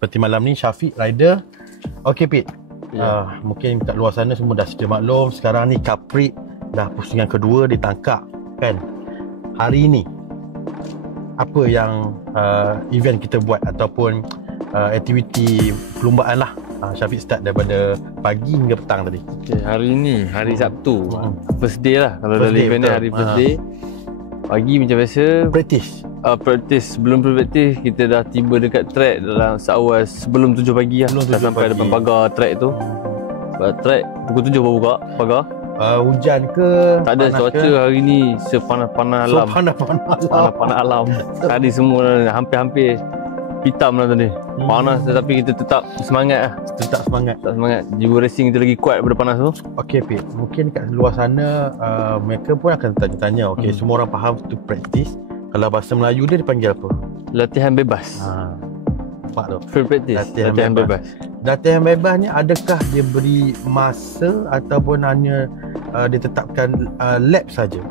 seperti malam ni Syafiq rider. Okey Pit, mungkin kat luar sana semua dah sedia maklum, sekarang ni Capri dah pusingan kedua ditangkap kan. Hari ni apa yang event kita buat ataupun aktiviti perlumbaan lah. Syafiq start daripada pagi hingga petang tadi. Hari ni hari Sabtu, first day lah. Kalau dalam event ni hari first day. Pagi macam biasa practice. Sebelum practice kita dah tiba dekat track dalam seawal sebelum 7 pagi lah. Dah sampai depan pagar track tu. Track pukul 7 baru buka pagar. Hujan ke? Tak ada, cuaca hari ni sepanas-panas alam. Panas-panas alam. Tadi semua hampir-hampir hitam lah tadi. Panas tetapi kita tetap semangat lah. Tetap semangat. Jiwa racing kita lagi kuat daripada panas tu. Okey Pit, mungkin kat luar sana mereka pun akan tanya-tanya. Okey, semua orang faham tu practice. Kalau bahasa Melayu dia dipanggil apa? Latihan bebas. Nampak tu? Free practice. Latihan bebas. Latihan bebas ni adakah dia beri masa ataupun hanya dia tetapkan lap saja?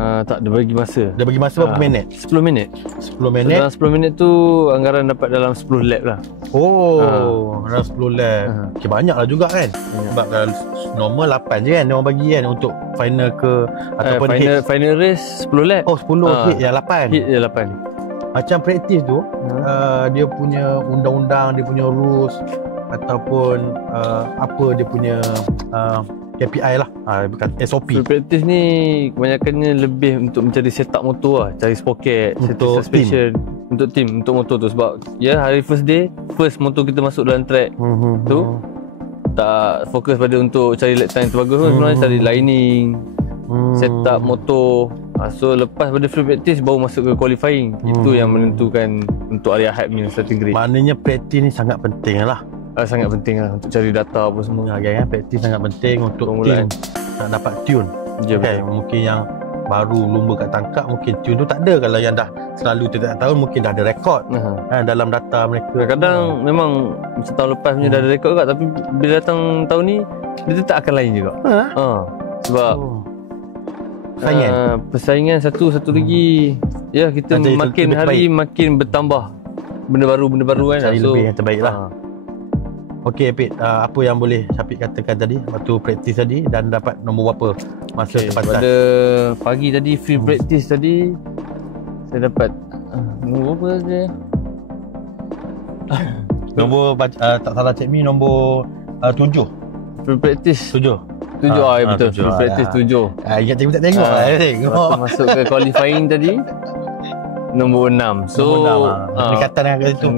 Tak, dia bagi masa. Dia bagi masa berapa minit? 10 minit. 10 minit. Dalam 10 minit tu anggaran dapat dalam 10 lap lah. Dalam 10 lap. Okay, banyak lah juga kan. Sebab kalau normal 8 je kan dia orang bagi kan untuk final ke ataupun final race 10 lap. 10 hit yang 8. Hit yang 8. Macam praktis tu dia punya undang-undang, dia punya rules ataupun apa dia punya KPI lah, bukan SOP. Free practice ni kebanyakannya lebih untuk mencari setup motor lah, cari sprocket, setting suspension untuk team, untuk motor tu. Sebab hari first day, first motor kita masuk dalam track tu tak fokus pada untuk cari lap time terbagus pun, sebenarnya cari lining, setup motor. So lepas pada free practice baru masuk ke qualifying. Itu yang menentukan untuk hari Ahad punya starting grid. Maknanya practice ni sangat penting lah. Sangat penting lah untuk cari data apa semua. Practice sangat penting untuk team nak dapat tune. Mungkin yang baru lumba kat tangkap mungkin tune tu tak ada. Kalau yang dah selalu setiap tahun mungkin dah ada rekod dalam data mereka. Kadang memang macam tahun lepas punya dah ada rekod kat, tapi bila datang tahun ni dia tetap akan lain juga. Sebab persaingan satu lagi. Kita makin hari makin bertambah benda baru kan. Cari lebih yang terbaik lah. Okey Pit, apa yang boleh Syafiq katakan tadi waktu praktis tadi dan dapat nombor berapa masa tempatan? Pada pagi tadi free practice tadi saya dapat nombor berapa saja? Nombor tak salah cek mi nombor 7. Free practice 7. Betul. Free practice 7. Ingat tak tengok tengok. Masuk ke qualifying tadi nombor 6. So pendekatan dengan kat situ.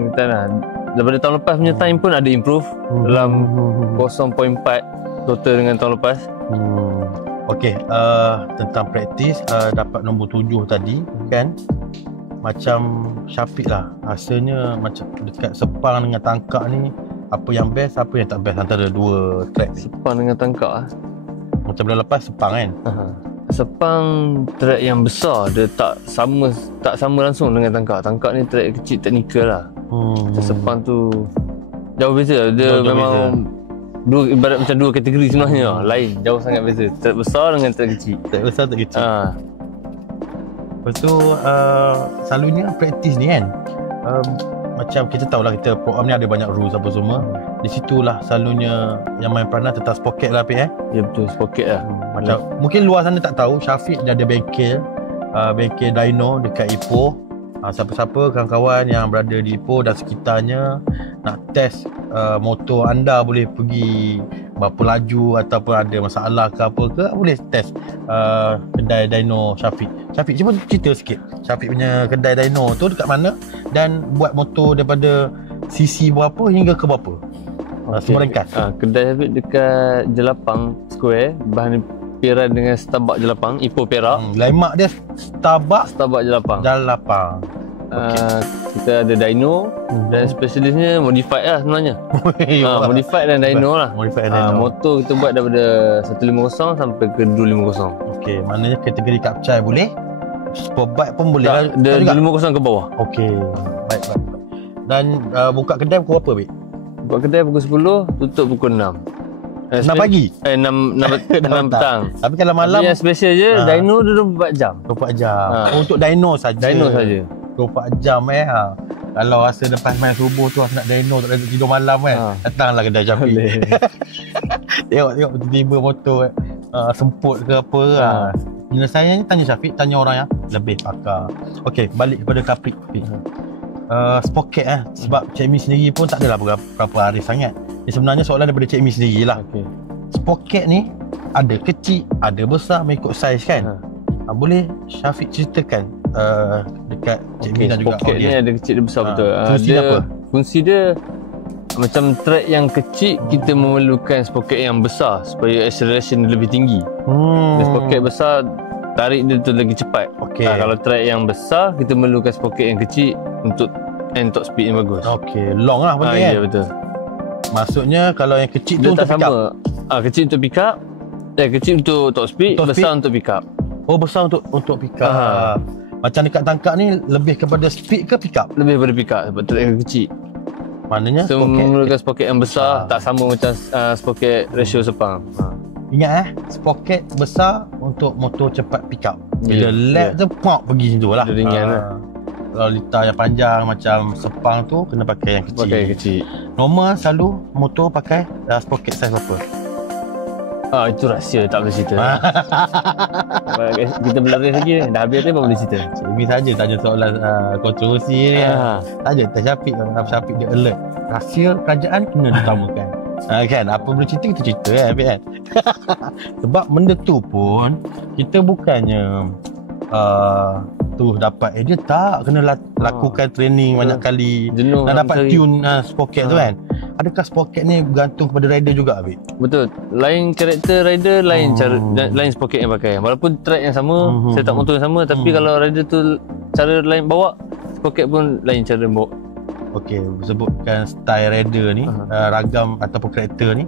Daripada tahun lepas punya time pun ada improve dalam 0.4 total dengan tahun lepas. Okey, tentang praktis dapat nombor 7 tadi kan. Macam Syafiq lah, rasanya macam dekat Sepang dengan Tangkak ni, apa yang best, apa yang tak best antara dua track ni? Sepang dengan Tangkak lah. Macam bulan lepas Sepang kan. Sepang track yang besar, dia tak sama langsung dengan Tangkak. Tangkak ni track kecil teknikal lah. Sepang tu jauh beza. Dia jauh memang beza. Ibarat macam dua kategori sebenarnya. Lain, jauh sangat beza. Track besar dengan track kecil. Track besar, track kecil. Lepas tu selalunya praktis ni kan, macam kita tahulah kita program ni ada banyak rules apa semua. Di situlah selalunya yang main peranan tentang sprocket lah Pik Ya betul, sprocket lah. Macam mungkin luar sana tak tahu, Syafiq dia ada bengkel dyno dekat Ipoh. Siapa-siapa kawan-kawan yang berada di Ipoh dan sekitarnya nak test motor anda, boleh pergi berapa laju ataupun ada masalah ke apa ke, boleh test kedai dyno Syafiq. Syafiq cuba cerita sikit Syafiq punya kedai dyno tu dekat mana dan buat motor daripada cc berapa hingga ke berapa. Semua ringkas. Kedai Syafiq dekat Jelapang Square, bahan piran dengan Starbucks Jelapang, Ipoh Perak. Lemak dia Starbucks Jelapang. Kita ada dyno dan spesialisnya modified lah sebenarnya. Modified dan dyno lah. Motor kita buat daripada 150 sampai ke 250. Okey, maknanya kategori Kapcai boleh, Superbike pun boleh lah. Dia 250 ke bawah. Okey, baik. Dan buka kedai pukul berapa, Bik? Buka kedai pukul 10, tutup pukul 6. 6 pagi? 6 petang. Tapi kalau malam yang special je, dyno dia 24 jam. 24 jam. Untuk dyno saja. Dyno saja. 24 jam Kalau rasa lepas main subuh tu nak dyno tak ada tidur malam kan, datanglah kedai Syafiq. Tengok tiba-tiba motor semput ke apa penyelesaiannya tanya Syafiq, tanya orang yang lebih pakar. Okey, balik kepada kaprik. Sprocket sebab Cik Mi sendiri pun tak adalah berapa arif sangat. Sebenarnya soalan daripada Cik Mi sendirilah. Sprocket ni ada kecil, ada besar mengikut saiz kan. Boleh Syafiq ceritakan dekat Cik Mi dan juga sprocket ni ada kecil dan besar betul. Fungsi dia apa? Fungsi dia macam track yang kecil kita memerlukan sprocket yang besar supaya acceleration dia lebih tinggi. Dan sprocket besar tarik dia tu lagi cepat. Kalau track yang besar kita memerlukan sprocket yang kecil untuk end top speed yang bagus. Long lah penting kan? Ya betul. Maksudnya kalau yang kecil dia tu untuk pick up. Kecil untuk pick up, kecil untuk top speed, besar untuk pick up. Besar untuk pick up. Macam dekat tangkap ni lebih kepada speed ke pick up? Lebih kepada pick up sebab track yang kecil. Maknanya memerlukan sprocket yang besar, tak sama macam sprocket ratio sepang. Ingat sprocket besar untuk motor cepat pick up. Bila lap tu pergi situ lah. Dia ringan lah. Kalau litar yang panjang macam sepang tu kena pakai yang kecil. Pakai yang kecil. Normal selalu motor pakai sprocket size apa? Itu rahsia, tak boleh cerita. Kita berlaris lagi dah habis tadi baru boleh cerita. Ini saja tanya soalan kontroversi ni. Saja tak Syafiq, Syafiq dia alert. Rahsia kerajaan kena ditamakan. Kan apa boleh cerita kita cerita kan. Sebab benda tu pun kita bukannya tu dapat dia tak kena lakukan training banyak kali. Jenuh nak dapat tune sprocket tu kan. Adakah sprocket ni bergantung kepada rider juga Habib? Betul. Lain karakter rider, lain cara, lain sprocket yang pakai. Walaupun track yang sama, setup motor yang sama, tapi kalau rider tu cara lain bawa, sprocket pun lain cara bawa. Okey, sebutkan style rider ni, ragam ataupun karakter ni.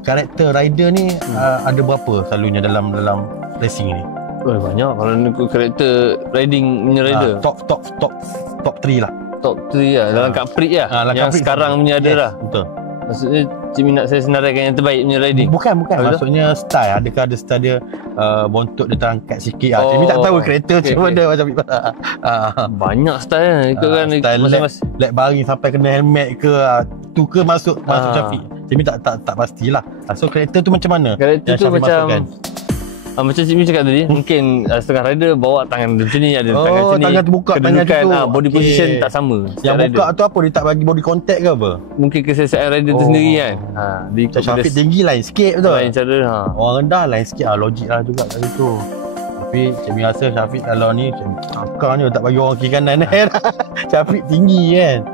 Karakter rider ni ada berapa selalunya dalam racing ni? Banyak. Kalau ikut karakter riding punya rider. Top 3 lah. Top 3 lah dalam kaprik lah. Yang sekarang punya ada lah. Betul. Maksudnya Cik Mi nak saya senaraikan yang terbaik punya riding. Bukan. Maksudnya style. Adakah ada style dia bontot dia terangkat sikit lah. Cik Mi tak tahu kereta cuma ada macam banyak style lah. Ikutkan style lag baring sampai kena helmet ke tu ke masuk Syafiq. Cik Mi tak pastilah. So kereta tu macam mana? Kereta tu macam Cik Mi cakap tadi, mungkin setengah rider bawa tangan macam ni, ada tangan sini. Tangan terbuka, tangan tu. Body position tak sama. Yang buka tu apa? Dia tak bagi body contact ke apa? Mungkin kesesiaan rider tu sendiri kan. Syafiq tinggi lain sikit betul? Lain cara. Orang rendah lain sikit. Logik lah juga tadi tu. Tapi Cik Mi rasa Syafiq kalau ni takarnya tak bagi orang kiri kanan kan. Syafiq tinggi kan.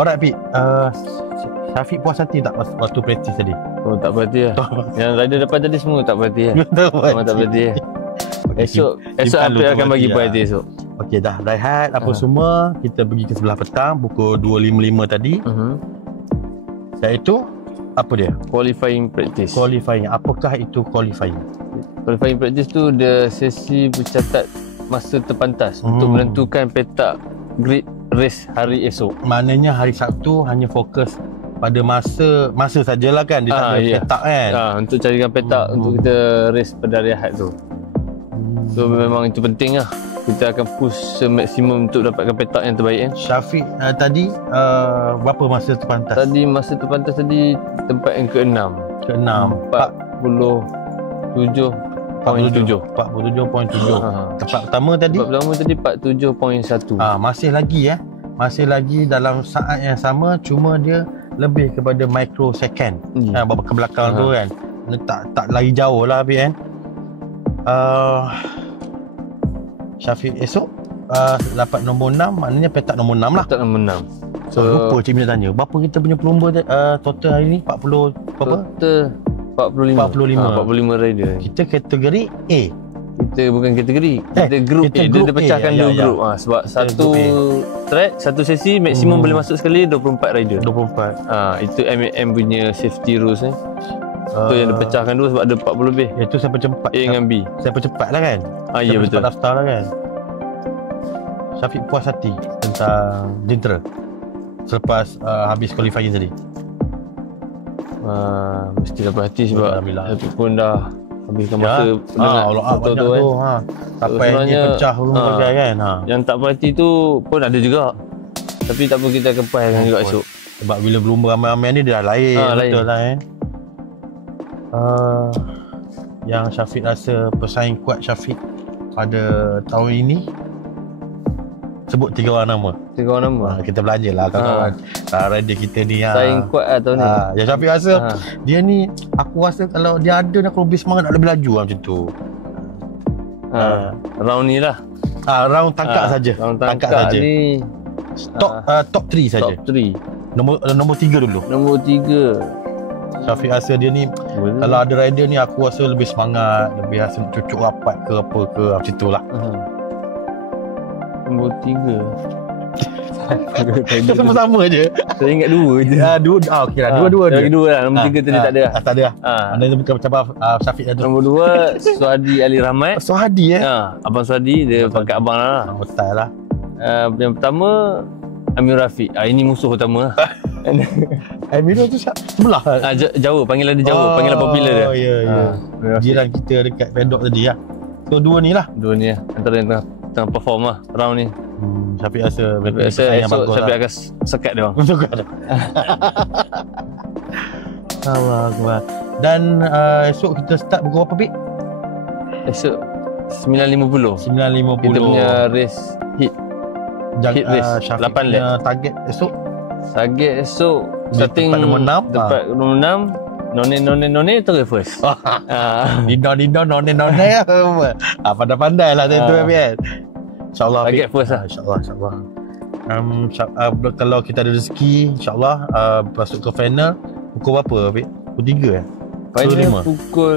Alright Pik, Syafiq puas hati tak waktu praktis tadi? Tak berhati lah. Yang rider depan tadi semua tak berhati lah. Semua tak berhati lah. Esok Apik akan bagi berhati esok. Okey dah rehat apa semua. Kita pergi ke sebelah petang pukul 2.55 tadi. Iaitu apa dia? Qualifying practice. Apakah itu qualifying? Qualifying practice tu dia sesi bercatat masa terpantas untuk menentukan petak grid race hari esok. Maknanya hari Sabtu hanya fokus pada masa sajalah kan, dia tak ada petak kan. Untuk carikan petak untuk kita race pada hari Ahad tu. So memang itu penting lah. Kita akan push semaksimum untuk dapatkan petak yang terbaik kan. Syafiq tadi berapa masa terpantas? Tadi masa terpantas tadi tempat yang ke-6. 47.7. Tempat pertama tadi 47.1. Masih lagi dalam saat yang sama, cuma dia lebih kepada microsecond. Ke belakang tu kan. Tak lagi jauh lah Habib kan. Syafiq esok dapat nombor 6, maknanya petak nombor 6 lah. Petak nombor 6. So lupa Cik Mi tanya, berapa kita punya pelumba total hari ni? 40 berapa? Total 45 rider. Kita kategori A. Kita bukan kategori, kita group A. Dia pecahkan dua group. Sebab satu track, satu sesi maksimum boleh masuk sekali 24 rider. 24. Itu MAM punya safety rules ni. Tu yang dipecahkan dulu sebab ada 40 lebih. Itu siapa cepat? A dengan B. Siapa cepat lah kan? Ya betul. Cepat daftar lah kan. Syafiq puas hati tentang Jentera selepas habis qualifying tadi. Mesti dapat hati sebab Syafiq pun dah habiskan masa dengan foto tu kan. Sampai ni pecah rumah kan. Yang tak berhati tu pun ada juga. Tapi tak apa, kita akan puaskan juga esok. Sebab bila berlumba ramai-ramai ni dia dah lain. Betul lain. lah Yang Syafiq rasa pesaing kuat Syafiq pada tahun ini, sebut 3 orang nama. 3 orang nama. Kita belanja lah kawan-kawan rider kita ni. Saing kuat lah tahun ni. Yang Syafiq rasa dia ni, aku rasa kalau dia ada aku lebih semangat nak lebih laju lah macam tu. Round ni lah. Round tangkap saja. Round tangkap saja. Ni top 3 saja. Top 3. Nombor 3 dulu. Nombor 3. Syafiq rasa dia ni kalau ada rider ni aku rasa lebih semangat, lebih rasa nak cucuk rapat ke apa ke macam tu lah. Nombor 3. Kita sama-sama je. Saya ingat 2 je. Okey lah. Dua-dua je. Lagi 2 lah. Nombor 3 tadi tak ada lah. Tak ada lah. Mana bukan macam Syafiq dah tu. Nombor 2 Suhadi Ali Rahmat. Suhadi Abang Suhadi dia pakai abang lah. Betul lah. Yang pertama Amir Rafiq. Ini musuh utama lah. Amir tu sebelah. Jauh, panggilan dia jauh, panggilan popular dia. Ya. Jiran kita dekat pedok tadi lah. So 2 ni lah. 2 ni lah. Antara yang tengah perform lah round ni. Syafiq rasa esok Syafiq akan sekat dia bang. Sekat dia. Allah. Dan esok kita start pukul berapa, Pik? Esok 9.50. Kita punya race hit race 8 lap. Target esok starting tempat nombor 6. Tempat nombor 6. None terus first. Didon none. Pandai-pandai lah tu kan. InsyaAllah target first lah. InsyaAllah. Kalau kita ada rezeki, InsyaAllah masuk ke final. Pukul berapa, Pik? Pukul 3 Final pukul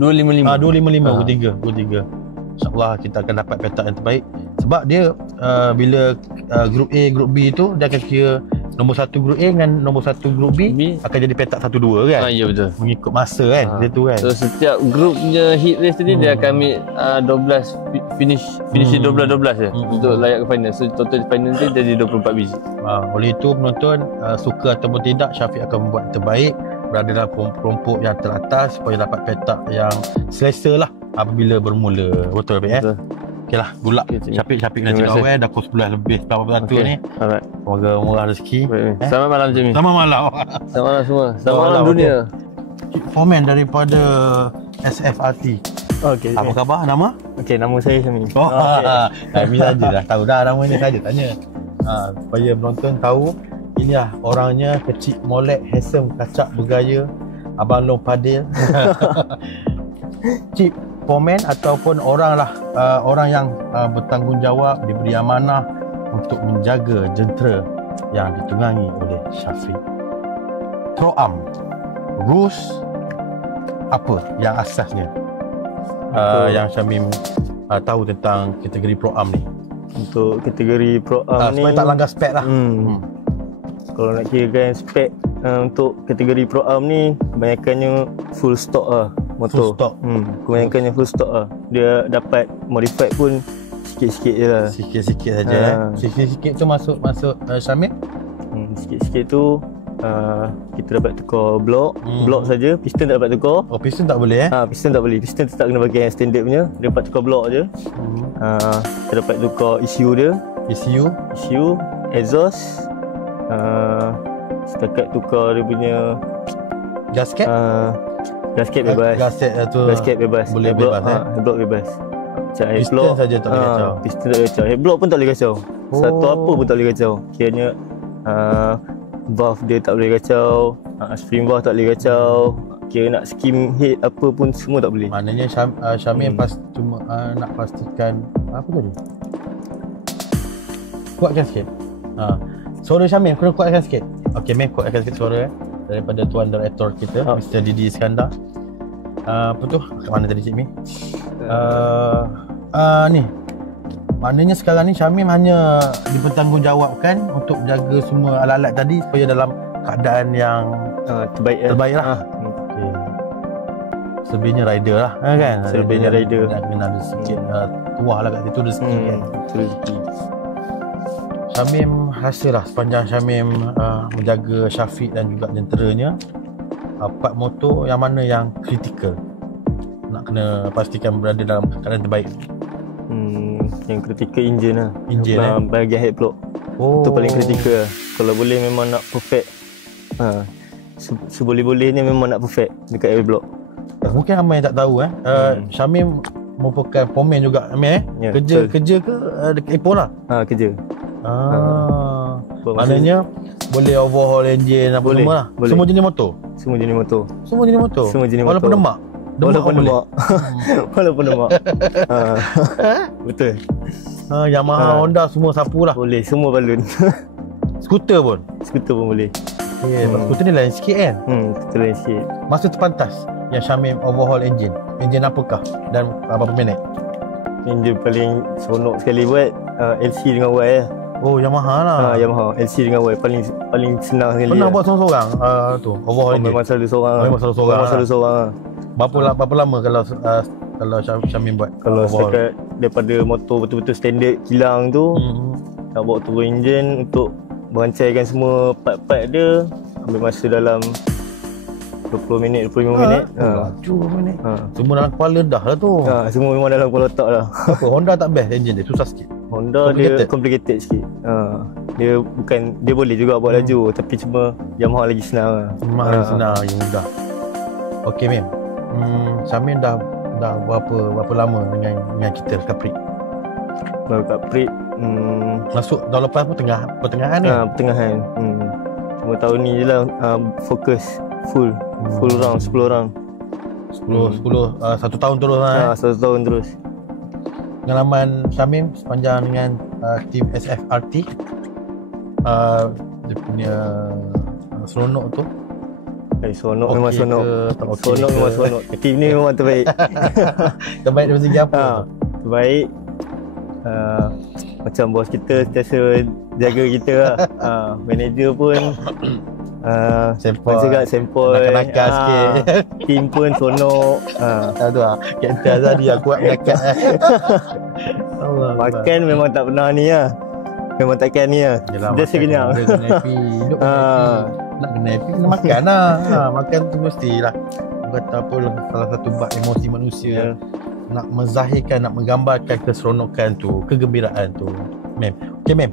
2.55. 2.55 pukul 3. InsyaAllah kita akan dapat petak yang terbaik. Sebab dia bila grup A, grup B tu dia akan kira nombor 1 grup A dengan nombor 1 grup B akan jadi petak 1-2 kan. Ya betul. Mengikut masa kan dia tu kan. So setiap grup punya hit race tadi dia akan ambil 12 finish 12 je untuk layak ke final. So total final tu jadi 24 biji. Oleh itu penonton suka ataupun tidak, Syafiq akan membuat terbaik berada dalam kelompok yang teratas supaya dapat petak yang selesa lah apabila bermula. Betul Pik Okeylah, good luck. Syafiq dah cakap awal dah pukul 11 lebih 9:00 ni. Alright. Semoga murah rezeki. Selamat malam Jamie. Selamat malam. Selamat malam semua. Selamat malam dunia. Foreman daripada SFRT. Okey. Apa khabar? Nama? Okey, nama saya Syami. Syami saja dah tahu dah namanya saja tanya. Supaya penonton tahu inilah orangnya, kecil, molek, handsome, kacak, bergaya, Abang Long Padil. Cik Foreman ataupun orang yang bertanggungjawab, diberi amanah untuk menjaga jentera yang ditunggangi oleh Syafiq. Pro-Am, rules apa yang asasnya yang Syamim tahu tentang kategori Pro-Am ni? Untuk kategori Pro-Am ni supaya tak langgar spek lah. Kalau nak kirakan spek untuk kategori Pro-Am ni kebanyakannya full stock lah motor. Full stock. Kebanyakannya full stock lah. Dia dapat modified pun sikit-sikit je lah. Sikit-sikit saja. Sikit-sikit tu masuk Syamim? Sikit-sikit tu kita dapat tukar blok saja, piston tak dapat tukar. Piston tak boleh piston tak boleh. Piston tetap kena bagi yang standard punya. Dia dapat tukar blok je. Kita dapat tukar ECU dia. ECU, exhaust. Setakat tukar dia punya gasket. Gasket bebas. Gasket bebas. Boleh bebas Headblock bebas. Piston saja tak boleh kacau. Piston tak boleh kacau. Headblock pun tak boleh kacau. Satu apa pun tak boleh kacau. Kiranya valve dia tak boleh kacau, spring valve tak boleh kacau, kira nak skim head apa pun semua tak boleh. Maknanya Syamim cuma nak pastikan apa tadi? Kuatkan sikit. Suara Syamim kena kuatkan sikit. Okey, kuatkan sikit suara daripada tuan director kita, Mr. Didi Iskandar. Apa tu? Kat mana tadi Cik Mi? Ni. Maknanya sekarang ni Syamim hanya dipertanggungjawabkan untuk jaga semua alat-alat tadi supaya dalam keadaan yang terbaik lah. Okay. Selebihnya rider lah kan? Selebihnya rider. Kena ada sikit tuah lah kat situ rezeki kan? Rezeki. Syamim rasalah sepanjang Syamim menjaga Syafiq dan juga jenteranya, part motor yang mana yang kritikal nak kena pastikan berada dalam keadaan terbaik? Yang kritikal engine lah. Engine bahagian head block. Itu paling kritikal lah. Kalau boleh memang nak perfect. Seboleh-bolehnya memang nak perfect dekat air block. Mungkin ramai yang tak tahu Syamim merupakan pomen juga Amir Ya, kerja ke dekat Ipoh lah. Kerja. Maknanya boleh overhaul enjin apa Boleh, semua lah. boleh. Semua jenis motor. Semua jenis motor. Semua jenis motor. Semua jenis Walaupun motor. demak. Walaupun boleh. demak. Walaupun demak. Betul. Yamaha, Honda semua sapu lah. Boleh, semua balun. Skuter pun. Skuter pun boleh. Skuter ni lain sikit kan. Skuter lain sikit. Masa terpantas yang Syamim overhaul enjin. Enjin apakah dan berapa minit? Enjin paling seronok sekali buat LC dengan Y lah. Oh, Yamaha lah. Yamaha LC dengan Y paling senang sekali. Pernah buat seorang-seorang tu overhaul enjin? Memang selalu seorang. Memang selalu seorang. Berapa lama kalau Syamim buat? Kalau setakat daripada motor betul-betul standard kilang tu, nak bawa turun enjin untuk merancaikan semua part-part dia, ambil masa dalam 20 minit, 25 minit. 20 minit. Semua dalam kepala dah lah tu. Semua memang dalam kepala otak lah. Apa Honda tak best enjin dia, susah sikit. Honda dia complicated sikit. Dia boleh juga buat laju, tapi cuma Yamaha lagi senang lah. Yamaha lagi senang, yang mudah. Okey Mim. Syamim dah berapa lama dengan kita Capri? Baru Capri masuk tahun lepas pun pertengahan ni. Pertengahan. Cuma tahun ni je lah fokus full round 10 orang. 10 1 tahun terus lah. 1 tahun terus. Pengalaman Syamim sepanjang dengan tim SFRT, dia punya seronok tu. Seronok memang seronok. Seronok memang seronok. Tim ni memang terbaik. Terbaik dari segi apa? Terbaik. Macam bos kita sentiasa jaga kita lah. Manager pun sempoi, nakal-nakal sikit. Tim pun seronok. Tu lah Kapten Azadi aku kuat nakal. Makan memang tak pernah ni lah. Memang takkan ni lah. Biasa kenyang. Nak kena happy, kena makan lah. Makan tu mestilah. Kata apa lah, salah satu bab emosi manusia. Nak menzahirkan, nak menggambarkan keseronokan tu, kegembiraan tu. Mem. Okay Mem.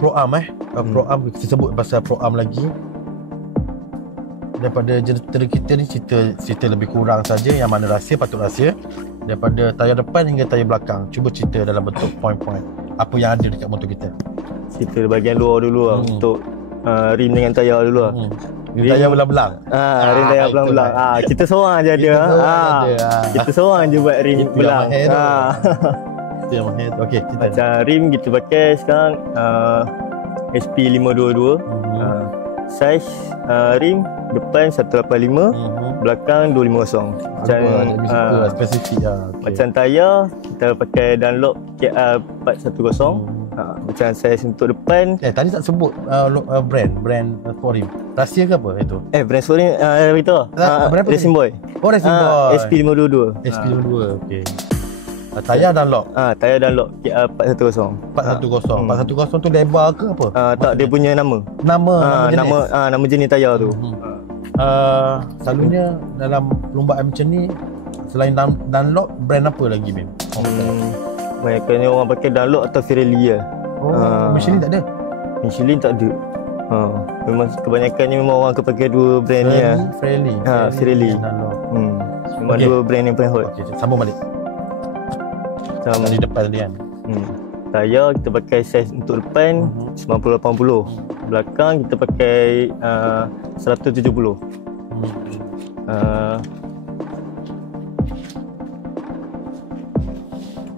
Pro-Am Pro-Am, kita sebut pasal Pro-Am lagi. Daripada cerita kita ni cerita lebih kurang saja, yang mana rahsia patut rahsia. Daripada tayar depan hingga tayar belakang, cuba cerita dalam bentuk poin-poin apa yang ada dekat motor kita. Cerita bahagian luar dulu lah. Untuk rim dengan tayar dulu lah. Tayar belang-belang. Rim tayar belang-belang. Kita seorang je ada. Kita seorang je buat rim belang. Itu yang mahir tu. Okey, cerita. Macam rim kita pakai sekarang SP522. Saiz rim depan 185, belakang 250. Macam spesifik lah. Macam tayar kita pakai Dunlop KR 410. Macam saiz untuk depan. Tadi tak sebut brand sport rim. Rahsia ke apa itu? Brand sport rim beritahu. Racing Boy. Oh, Racing Boy. SP522. SP522. Okey. Tayar Dunlop. Tayar Dunlop KR 410. 410 tu lebar ke apa? Tak, dia punya nama. Nama jenis tayar tu. Selalunya dalam perlumbaan macam ni, selain Dunlop, brand apa lagi Mim? Banyaknya orang pakai Dunlop atau Pirelli lah. Michelin tak ada? Michelin tak ada. Memang kebanyakannya memang orang akan pakai dua brand ni lah. Pirelli. Memang dua brand yang paling hot. Sambung balik. Di depan tadi kan. Tayar kita pakai saiz untuk depan 90-80. Belakang kita pakai 170.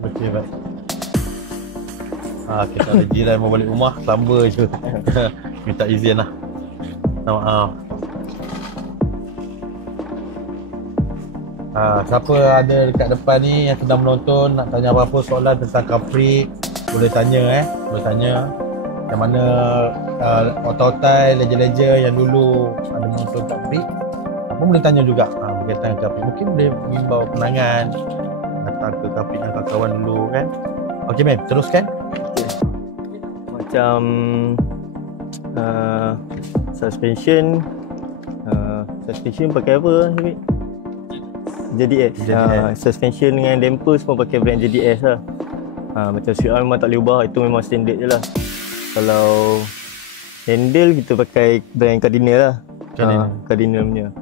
Okey, baik. Kita ada jiran mau balik rumah, lambat je. Minta izin lah. Maaf. Siapa ada dekat depan ni yang sedang menonton, nak tanya apa-apa soalan tentang Capri, boleh tanya boleh tanya. Yang mana otai-otai, legend-legend yang dulu ada menonton Capri, apa boleh tanya juga berkaitan Capri. Mungkin boleh mengimbau kenangan datang ke Capri dengan kawan-kawan dulu kan. Okey Mem, teruskan. Macam suspension pakai apa Syamim? JDS. Suspension dengan damper semua pakai brand JDS lah. Macam swing arm memang tak boleh ubah, itu memang standard je lah. Kalau handle kita pakai brand Cardinal lah. Cardinal punya.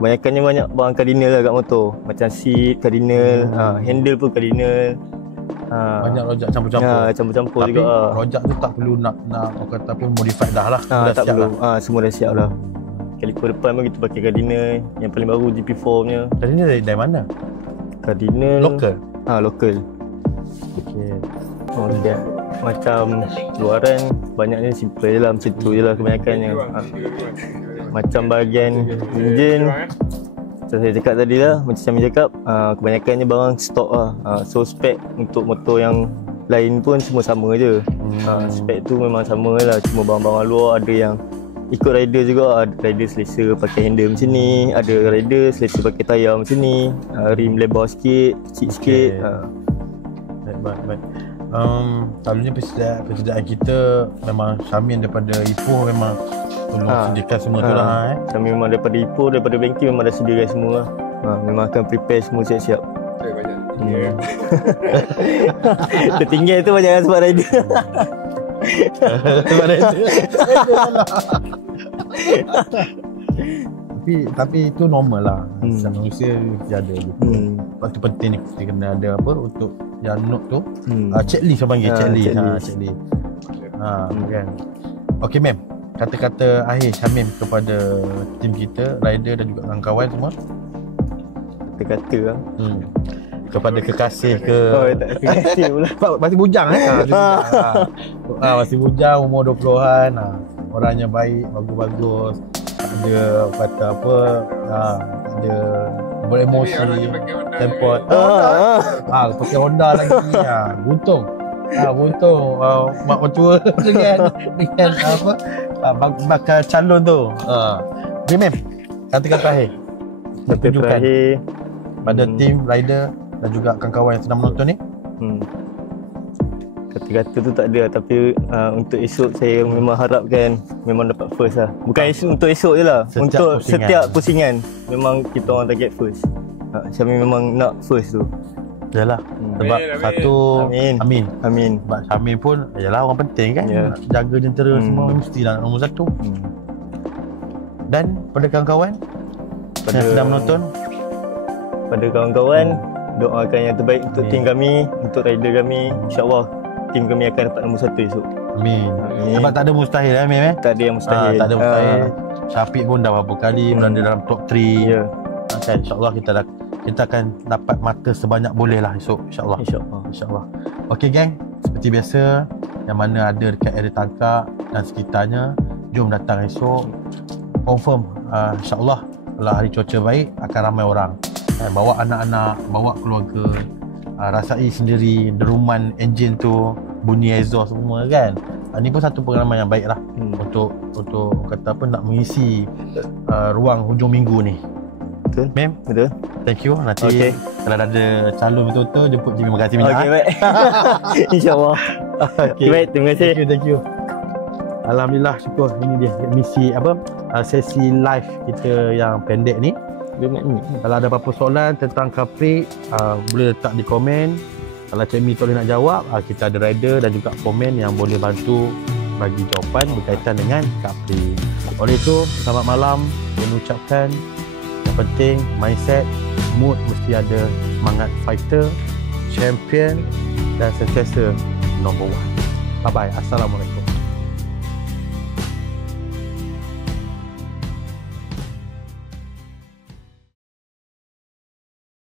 Kebanyakannya banyak barang Cardinal lah kat motor. Macam seat Cardinal, handle pun Cardinal. Banyak rojak campur-campur. Campur-campur tapi juga. rojak tu tak perlu nak orang kata apa modified dah lah. Tak perlu. Semua dah siap lah. Kaliper depan pun kita pakai Cardinal. Yang paling baru GP4 punya. Cardinal dari mana? Cardinal Local? Local. Okay. Macam luaran banyaknya simple je lah, macam tu je lah kebanyakannya. Macam bahagian enjin, macam saya cakap tadi lah, macam Syamil cakap, kebanyakannya barang stok lah. So spek untuk motor yang lain pun semua sama je. Spek tu memang sama lah, cuma barang-barang luar ada yang ikut rider juga. Ada rider selesa pakai handle macam ni, ada rider selesa pakai tayar macam ni, rim lebar sikit, kecil sikit. Baik. Selalunya persediaan kita memang Syamil daripada Ipoh memang tolong sediakan semua tu lah. Syamil memang daripada Ipoh, daripada bengkel memang dah sediakan semua lah. Memang akan prepare semua siap-siap. Tertinggal tu banyak sebab rider. Sebab rider. Tapi itu normal lah. Manusia dia ada gitu. Lepas tu penting ni kita kena ada apa untuk yang note tu. Checklist orang panggil, checklist. Kan. Okey ma'am, kata-kata akhir Syamil kepada tim kita, rider dan juga kawan-kawan semua. Kata-kata lah. Kepada kekasih ke. Tak kekasih pula. Masih bujang masih bujang, umur 20-an. Orangnya baik, bagus-bagus. Tak ada kata apa, tak ada beremosi, tempot. Pakai Honda lagi. Buntung. Mak mertua dengan apa? Bakal calon tu. Okay, ma'am. Kata-kata akhir. Tunjukkan pada tim rider dan juga kawan-kawan yang sedang menonton ni. Kata-kata tu tak ada, tapi untuk esok saya memang harapkan memang dapat first lah. Bukan untuk esok je lah, untuk setiap pusingan memang kita orang target first. Syamil memang nak first tu. Yalah, sebab satu Amin. Sebab Syamil pun yalah orang penting kan, nak jaga jentera semua mestilah nombor satu. Dan pada kawan-kawan yang sedang menonton, pada kawan-kawan, doakan yang terbaik untuk tim kami, untuk rider kami. InsyaAllah tim kami akan dapat nombor satu esok. Amin. Sebab tak ada mustahil Amin Tak ada yang mustahil. Tak ada mustahil. Syafiq pun dah berapa kali berada dalam top 3. Kan insya-Allah kita akan dapat mata sebanyak boleh lah esok insya-Allah. InsyaAllah. Okey geng, seperti biasa yang mana ada dekat area Tangkak dan sekitarnya, jom datang esok. Confirm insya-Allah kalau hari cuaca baik akan ramai orang. Bawa anak-anak, bawa keluarga, rasai sendiri deruman enjin tu, bunyi exhaust semua kan. Ini pun satu pengalaman yang baik lah untuk kata apa, nak mengisi ruang hujung minggu ni. Betul? Ma'am? Betul. Thank you. Nanti kalau ada calon betul-betul jemput Jimmy, terima kasih banyak. Okey, baik. InsyaAllah. Okay. Baik, terima kasih. Thank you. Alhamdulillah, syukur. Ini dia misi apa, sesi live kita yang pendek ni. Kalau ada apa-apa soalan tentang Capri, boleh letak di komen. Kalau Cik Mi tak boleh nak jawab, kita ada rider dan juga komen yang boleh bantu bagi jawapan berkaitan dengan Capri. Oleh itu, selamat malam. Saya mengucapkan yang penting mindset, mood mesti ada, semangat fighter, champion dan sentiasa number one. Bye bye. Assalamualaikum.